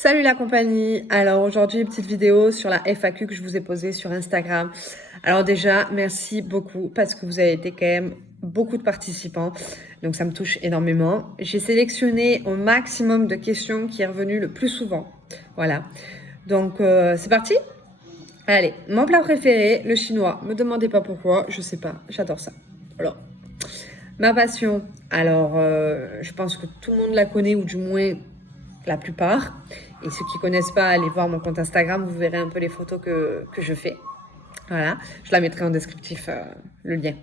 Salut la compagnie. Alors aujourd'hui, petite vidéo sur la FAQ que je vous ai posée sur Instagram. Alors déjà, merci beaucoup parce que vous avez été quand même beaucoup de participants. Donc ça me touche énormément. J'ai sélectionné au maximum de questions qui est revenu le plus souvent. Voilà. Donc c'est parti. Allez, mon plat préféré, le chinois. Me demandez pas pourquoi, je sais pas. J'adore ça. Alors, ma passion. Alors, je pense que tout le monde la connaît ou du moins la plupart. Et ceux qui connaissent pas, allez voir mon compte Instagram, vous verrez un peu les photos que je fais. Voilà, je la mettrai en descriptif, le lien.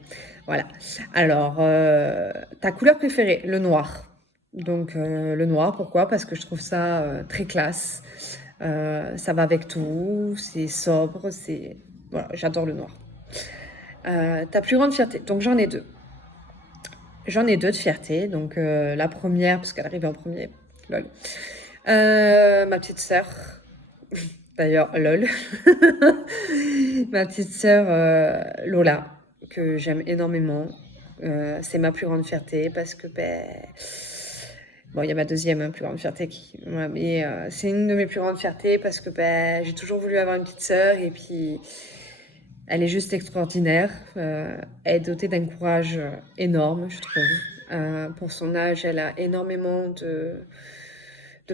Voilà. Alors, ta couleur préférée, le noir. Donc, le noir, pourquoi? Parce que je trouve ça très classe. Ça va avec tout, c'est sobre, c'est... Voilà, j'adore le noir. Ta plus grande fierté, donc j'en ai deux. J'en ai deux de fierté. Donc, la première, parce qu'elle arrive en premier, lol. Ma petite sœur, d'ailleurs, lol. Ma petite sœur Lola, que j'aime énormément. C'est ma plus grande fierté parce que, bon, il y a ma deuxième plus grande fierté, ouais, mais c'est une de mes plus grandes fiertés parce que j'ai toujours voulu avoir une petite sœur et puis elle est juste extraordinaire. Elle est dotée d'un courage énorme, je trouve. Pour son âge, elle a énormément de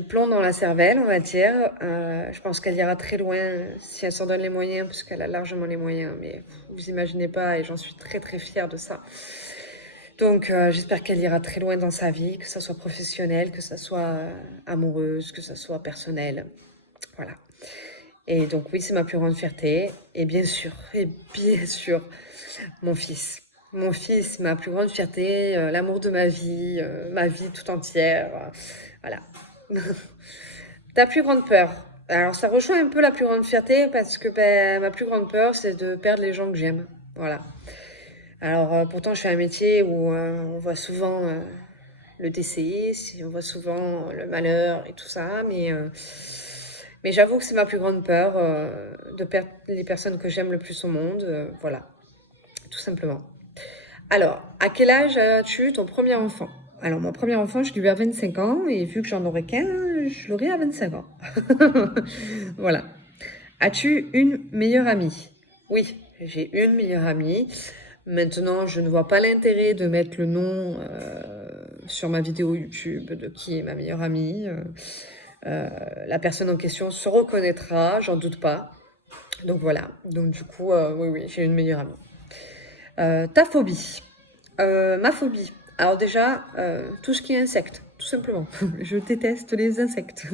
plomb dans la cervelle, on va dire. Je pense qu'elle ira très loin si elle s'en donne les moyens, parce qu'elle a largement les moyens, mais vous imaginez pas, et j'en suis très très fière de ça. Donc j'espère qu'elle ira très loin dans sa vie, que ça soit professionnel, que ça soit amoureuse, que ça soit personnel. Voilà. Et donc oui, c'est ma plus grande fierté. Et bien sûr, mon fils. Mon fils, ma plus grande fierté, l'amour de ma vie tout entière. Voilà. Ta plus grande peur. Alors ça rejoint un peu la plus grande fierté parce que ma plus grande peur, c'est de perdre les gens que j'aime. Voilà. Alors pourtant, je fais un métier où on voit souvent le décès, on voit souvent le malheur et tout ça, mais j'avoue que c'est ma plus grande peur de perdre les personnes que j'aime le plus au monde. Voilà, tout simplement. Alors, à quel âge as-tu ton premier enfant? Alors, mon premier enfant, je l'ai eu à 25 ans, et vu que j'en aurais qu'un, je l'aurai à 25 ans. Voilà. As-tu une meilleure amie? Oui, j'ai une meilleure amie. Maintenant, je ne vois pas l'intérêt de mettre le nom sur ma vidéo YouTube de qui est ma meilleure amie. La personne en question se reconnaîtra, j'en doute pas. Donc voilà. Donc du coup, oui, j'ai une meilleure amie. Ta phobie. Ma phobie. Alors déjà, tout ce qui est insectes, tout simplement. Je déteste les insectes.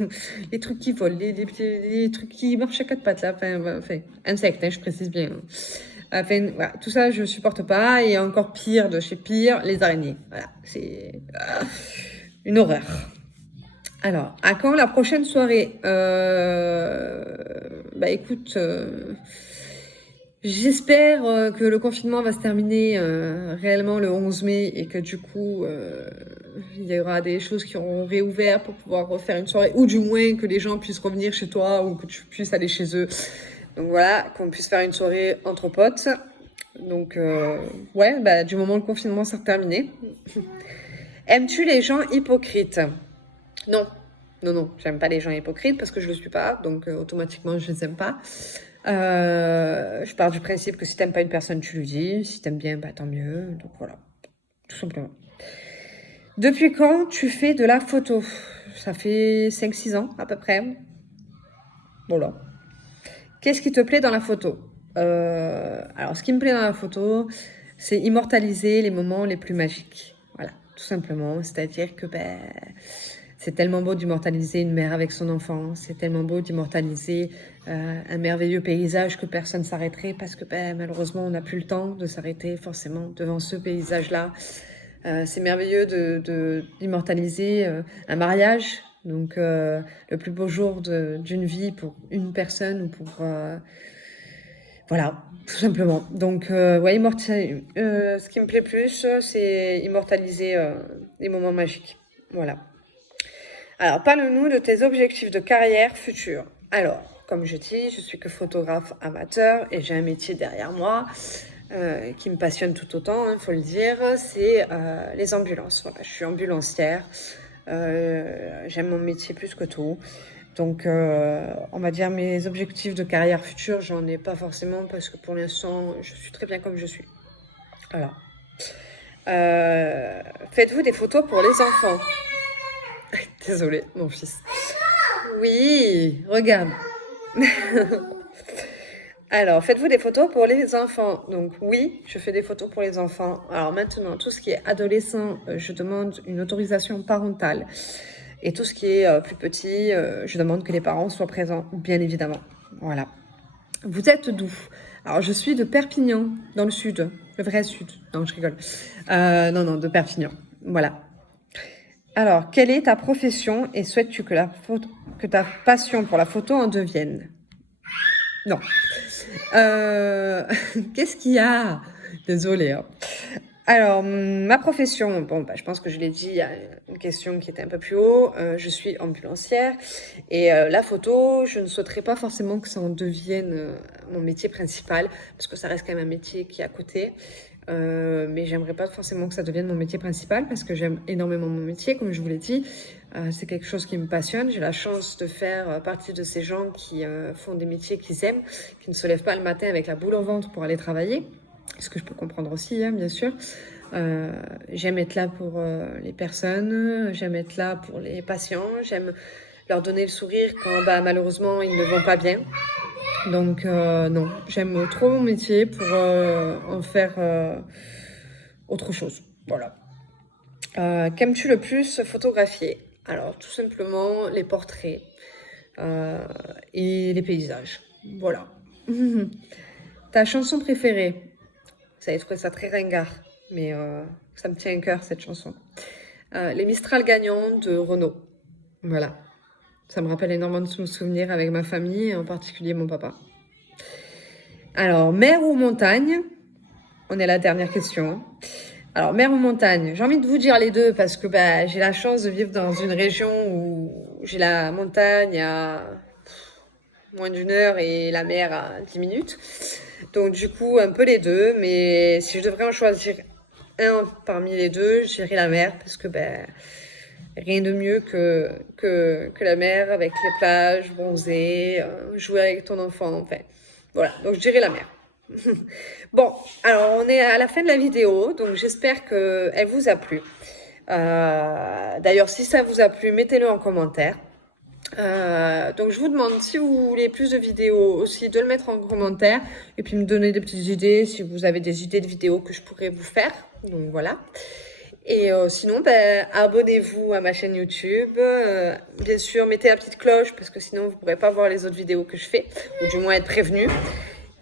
Les trucs qui volent, les trucs qui marchent à quatre pattes, là. Enfin insectes, hein, je précise bien. Enfin, voilà, tout ça, je supporte pas. Et encore pire, de chez pire, les araignées. Voilà, c'est une horreur. Alors, à quand la prochaine soirée? Bah écoute, j'espère que le confinement va se terminer réellement le 11 mai et que du coup, il y aura des choses qui auront réouvert pour pouvoir refaire une soirée, ou du moins que les gens puissent revenir chez toi ou que tu puisses aller chez eux. Donc voilà, qu'on puisse faire une soirée entre potes. Donc ouais, bah, du moment où le confinement s'est terminé. Aimes-tu les gens hypocrites? Non. Non, non, j'aime pas les gens hypocrites parce que je le suis pas, donc automatiquement je les aime pas. Je pars du principe que si t'aimes pas une personne, tu lui dis. Si t'aimes bien, bah tant mieux. Donc voilà, tout simplement. Depuis quand tu fais de la photo? Ça fait 5-6 ans à peu près. Voilà. Qu'est-ce qui te plaît dans la photo? Alors, ce qui me plaît dans la photo, c'est immortaliser les moments les plus magiques. Voilà, tout simplement. C'est-à-dire que c'est tellement beau d'immortaliser une mère avec son enfant. C'est tellement beau d'immortaliser un merveilleux paysage que personne ne s'arrêterait parce que malheureusement, on n'a plus le temps de s'arrêter forcément devant ce paysage-là. C'est merveilleux d'immortaliser un mariage. Donc, le plus beau jour d'une vie pour une personne ou pour... voilà, tout simplement. Donc, ouais, ce qui me plaît plus, c'est immortaliser les moments magiques. Voilà. Alors, parle-nous de tes objectifs de carrière futurs. Alors, comme je dis, je suis que photographe amateur et j'ai un métier derrière moi qui me passionne tout autant, faut le dire, c'est les ambulances. Voilà, je suis ambulancière. J'aime mon métier plus que tout. Donc, on va dire mes objectifs de carrière future, j'en ai pas forcément parce que pour l'instant, je suis très bien comme je suis. Voilà. Faites-vous des photos pour les enfants? Désolée, mon fils. Oui, regarde. Alors, faites-vous des photos pour les enfants? Donc oui, je fais des photos pour les enfants. Alors maintenant, tout ce qui est adolescent, je demande une autorisation parentale. Et tout ce qui est plus petit, je demande que les parents soient présents, bien évidemment. Voilà. Vous êtes d'où? Alors, je suis de Perpignan, dans le sud, le vrai sud. Non, je rigole. Non, de Perpignan. Voilà. Alors, quelle est ta profession et souhaites-tu que ta passion pour la photo en devienne? Non. Qu'est-ce qu'il y a? Désolée, hein. Alors, ma profession, bon, je pense que je l'ai dit, il y a une question qui était un peu plus haut. Je suis ambulancière et la photo, je ne souhaiterais pas forcément que ça en devienne mon métier principal parce que ça reste quand même un métier qui est à côté. Mais j'aimerais pas forcément que ça devienne mon métier principal parce que j'aime énormément mon métier, comme je vous l'ai dit. C'est quelque chose qui me passionne. J'ai la chance de faire partie de ces gens qui font des métiers qu'ils aiment, qui ne se lèvent pas le matin avec la boule au ventre pour aller travailler. Ce que je peux comprendre aussi, hein, bien sûr. J'aime être là pour les personnes, j'aime être là pour les patients, j'aime leur donner le sourire quand malheureusement ils ne vont pas bien. Donc non, j'aime trop mon métier pour en faire autre chose. Voilà. Qu'aimes-tu le plus photographier? Alors tout simplement les portraits et les paysages. Voilà. Ta chanson préférée? Vous allez trouver ça très ringard, mais ça me tient à cœur cette chanson. Les Mistral gagnants de Renaud. Voilà. Ça me rappelle énormément de souvenirs avec ma famille, et en particulier mon papa. Alors, mer ou montagne? On est à la dernière question. Alors, mer ou montagne? J'ai envie de vous dire les deux parce que j'ai la chance de vivre dans une région où j'ai la montagne à moins d'une heure et la mer à 10 minutes. Donc du coup, un peu les deux. Mais si je devrais en choisir un parmi les deux, je dirais la mer parce que rien de mieux que la mer avec les plages, bronzer, jouer avec ton enfant. Enfin, voilà, donc je dirais la mer. Bon, alors on est à la fin de la vidéo, donc j'espère qu'elle vous a plu. D'ailleurs, si ça vous a plu, mettez-le en commentaire. Donc je vous demande si vous voulez plus de vidéos aussi de le mettre en commentaire et puis me donner des petites idées si vous avez des idées de vidéos que je pourrais vous faire. Donc voilà. Et sinon, abonnez-vous à ma chaîne YouTube. Bien sûr, mettez la petite cloche parce que sinon vous ne pourrez pas voir les autres vidéos que je fais ou du moins être prévenu.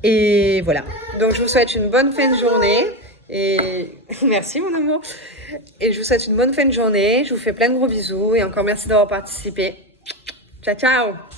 Et voilà. Donc je vous souhaite une bonne fin de journée. Et merci mon amour. Et je vous souhaite une bonne fin de journée. Je vous fais plein de gros bisous et encore merci d'avoir participé. Ciao, ciao!